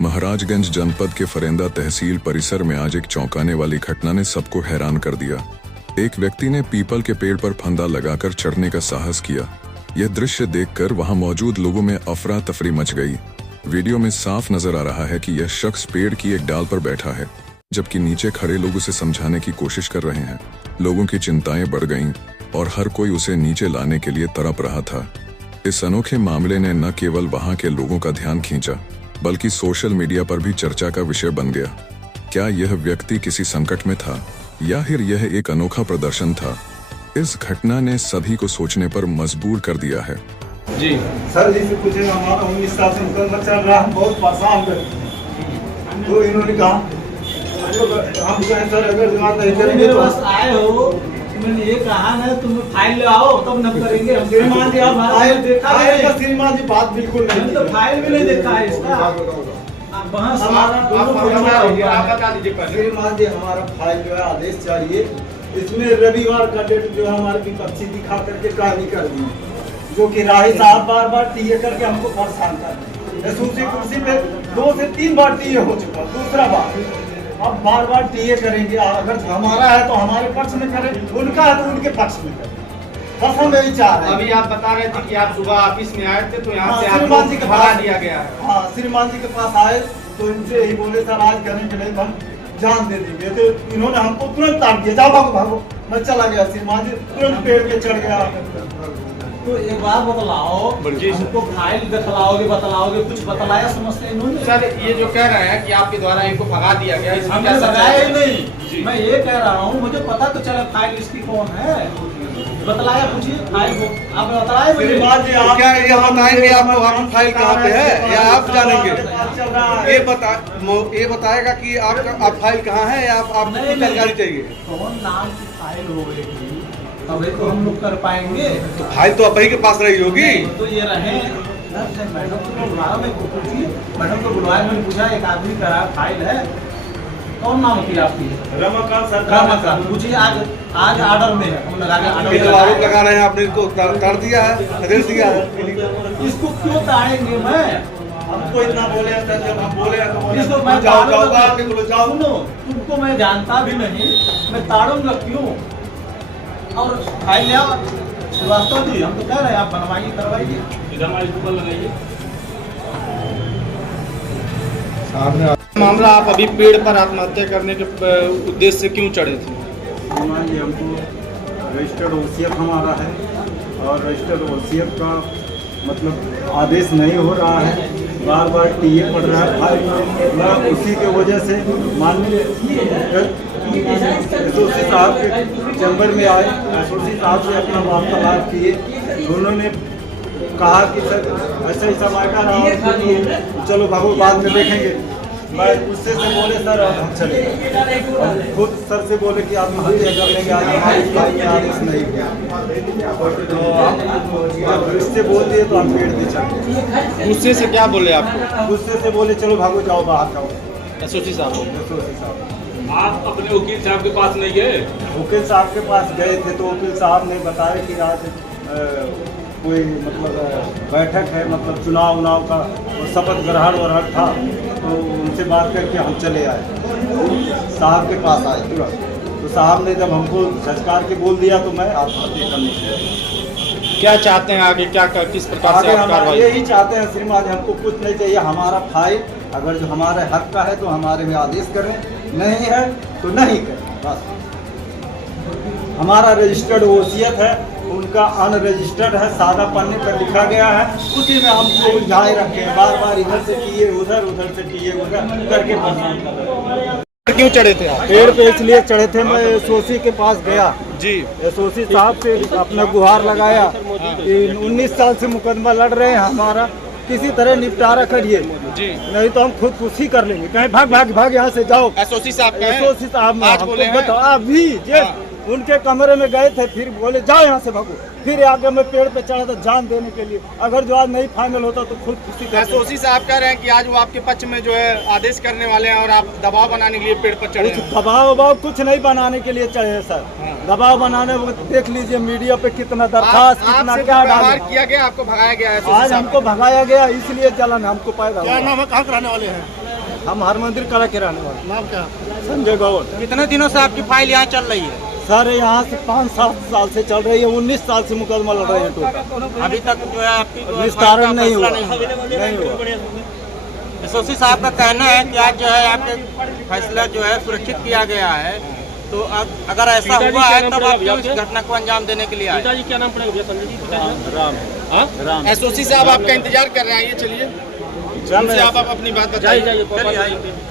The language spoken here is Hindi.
महाराजगंज जनपद के फरेंदा तहसील परिसर में आज एक चौंकाने वाली घटना ने सबको हैरान कर दिया। एक व्यक्ति ने पीपल के पेड़ पर फंदा लगाकर चढ़ने का साहस किया। यह दृश्य देखकर वहां मौजूद लोगों में अफरा तफरी मच गई। वीडियो में साफ नजर आ रहा है कि यह शख्स पेड़ की एक डाल पर बैठा है, जबकि नीचे खड़े लोग उसे समझाने की कोशिश कर रहे हैं। लोगों की चिंताएं बढ़ गईं और हर कोई उसे नीचे लाने के लिए तड़प रहा था। इस अनोखे मामले ने न केवल वहां के लोगों का ध्यान खींचा, बल्कि सोशल मीडिया पर भी चर्चा का विषय बन गया। क्या यह व्यक्ति किसी संकट में था या फिर यह एक अनोखा प्रदर्शन था? इस घटना ने सभी को सोचने पर मजबूर कर दिया है। जी सर, जैसे कुछ हमारा 19 साल से मुकदमा चल रहा है, हम बहुत परेशान हैं। तो इन्होंने कहा हम कहें सर अगर जमात नहीं करेंगे मेरे तो पास आए हो, मैंने ये कहा ना तुम फाइल ले आओ तब न करेंगे। हम श्रीमान जी आप फाइल देखा है? श्रीमान जी बात बिल्कुल नहीं, तो फाइल भी नहीं देखा है इसका। बहस श्रीमान जी हमारा फाइल जो है आदेश चाहिए। इसमें रविवार का डेट जो है हमारे विपक्षी दिखा करके कायमी कर दी, जो कि राही साहब बार बार टीए करके हमको परेशान कर रहे। सूची कुर्सी पे 2 से 3 बार टीए हो चुका, दूसरा बार अब बार बार टीए करेंगे। अगर हमारा है तो हमारे पक्ष में करें, उनका है तो उनके पक्ष में करें। बस हम यही चाह रहे हैं। अभी आप बता रहे थे कि आप सुबह ऑफिस में आए थे तो यहाँ से श्रीमान जी के भगा पास दिया गया है। हाँ, श्रीमान जी के पास आए तो इनसे यही बोले सर आज करेंगे नहीं तो हम जान दे देंगे। तो इन्होंने हमको तुरंत ताक दिया, जाओ भागो भागो। मैं चला गया, श्रीमान जी तुरंत पेड़ पे चढ़ गया। तो एक बार बतलाओ, हमको फाइल दिखलाओगे, बतलाओगे, कुछ बतलाया समझते इन्होंने? सर ये जो कह रहे हैं कि आपके द्वारा इनको भगा दिया गया, इसमें हमने क्या सच बताया है? ही नहीं। मैं ये कह रहा हूँ, मुझे पता तो चला फाइल इसकी कौन है। बतलाया, पूछिए फाइल को आपने बताया मुझे? श्रीमान जी आप क्या ये बताएंगे आपको हम फाइल कहाँ पे है या आप जानेंगे? ये बताएगा कि आपका आप फाइल कहाँ है या आपको जानकारी चाहिए? कौन नाम की फाइल होगी तभी तो हम लोग कर पाएंगे। फाइल तो आप ही के पास रही होगी। तो ये रहे मैडम को बुलाया, मैं पूछिए मैडम को बुलाया, मैंने पूछा एक आदमी का फाइल है, कौन नाम होती है आपकी? रमाकांत सर। रमाकांत, पूछिए आज ऑर्डर में है, हम लगा ये तो आरोप लगा रहे हैं, आपने इनको ताड़ दिया है, आदेश दिया है। इसको क्यों ताड़ेंगे? मैं हमको इतना बोले जब हम बोले तो बोले इसको मैं जाओ जाओ ताड़ूंगा। बाहर निकलो जाओ। सुनो, तुमको मैं जानता भी नहीं, मैं ताड़ूंगा क्यों? और फाइल ले आओ श्रीवास्तव जी, हम तो कह रहे हैं आप बनवाइए, करवाइए। मामला आप अभी पेड़ पर आत्महत्या करने के उद्देश्य से क्यों चढ़े थे? श्रीमान जी हमको रजिस्टर्ड वसीयत हमारा है और रजिस्टर्ड वसीयत का मतलब आदेश नहीं हो रहा है, बार बार टीए पड़ रहा है। मैं उसी के वजह से माननीय एसओसी साहब के चैम्बर में आए, एसओसी साहब से अपना वार्तालाप किए। उन्होंने कहा कि सर ऐसा ऐसा मायका रहा, चलो भागो बाद में देखेंगे। मैं उससे से बोले सर हम चले, खुद सर से बोले कि आत्महत्या कर लेंगे, आज हमारी फाइल में आदेश नहीं गया। तो हम जब उससे बोल दिए तो हम पेड़ पे चले। गुस्से से क्या बोले आपको? गुस्से से बोले चलो भागो जाओ बाहर जाओ। एसओसी साहब एसओसी साहब आप अपने वकील साहब के पास नहीं गए? वकील साहब के पास गए थे तो वकील साहब ने बताया कि आज कोई मतलब बैठक है, मतलब चुनाव उनाव का शपथ ग्रहण वरहण था, तो उनसे बात करके हम चले आए, साहब के पास आए तुरंत। तो साहब ने जब हमको झटकार के बोल दिया तो मैं आत्महत्या करने से। क्या चाहते हैं आगे, क्या किस प्रकार से आगे आप हम कार्रवाई? यही चाहते हैं श्रीमान, हमको कुछ नहीं चाहिए। हमारा फाइल अगर जो हमारे हक का है तो हमारे में आदेश करें, नहीं है तो नहीं करें। बस हमारा रजिस्टर्ड वसीयत है, उनका अनरजिस्टर्ड है, सादा पन्ने पर लिखा गया है, उसी में हमको उलझाए रखे हैं। बार बार इधर से टीए उधर से टीए उधर करके परेशान कर रहे हैं। क्यों चढ़े थे आप? पेड़ पे इसलिए चढ़े थे, मैं एसओसी के पास गया जी, एसओसी साहब से अपना गुहार लगाया। 19 साल से मुकदमा लड़ रहे हैं, हमारा किसी तरह निपटारा करिए जी, नहीं तो हम खुदकुशी कर लेंगे। कहीं भाग भाग भाग यहाँ से जाओ। एसओसी साहब का है? एसओसी साहब आज बोले हैं? बताओ अभी उनके कमरे में गए थे, फिर बोले जाओ यहाँ से भागो। फिर आगे मैं पेड़ पे चढ़ा था जान देने के लिए, अगर जो आज नहीं फाइनल होता तो खुद खुशी करते। एसओसी साहब कह रहे हैं कि आज वो आपके पक्ष में जो है आदेश करने वाले हैं और आप दबाव बनाने के लिए पेड़ पर चढ़े हैं। दबाव वबाव कुछ नहीं बनाने के लिए चढ़े हैं सर, दबाव बनाने वो देख लीजिए मीडिया पे कितना दरखास्त कितना क्या व्यवहार किया गया, आपको भगाया गया है? आज हमको भगाया गया इसलिए जलन हमको पैदा हुआ। नाम है, कहाँ कराने वाले हैं? हम हरमंदिर कला के रहने वाले। नाम क्या? संजय गौड़। कितने दिनों से आपकी फाइल यहाँ चल रही है? सर यहाँ से 5-7 साल से चल रही है, 19 साल से मुकदमा लड़ रहे हैं टोटल। अभी तक जो है आपकी जो है निस्तारण फाइल का नहीं हुआ। फैसला नहीं हुआ। एसओसी साहब का कहना है कि आज जो है आपके फैसला जो है सुरक्षित किया गया है, तो अब अगर ऐसा हुआ है तब आप क्यों इस घटना को अंजाम देने के लिए आए? पिताजी क्या नाम पड़ेगा भैया? संजय जी पिताजी? राम। एसओसी साहब आपका इंतजार कर रहे हैं, ये चलिए चल उनसे आप अपनी बात बताइए। जाइए चलिए आइए।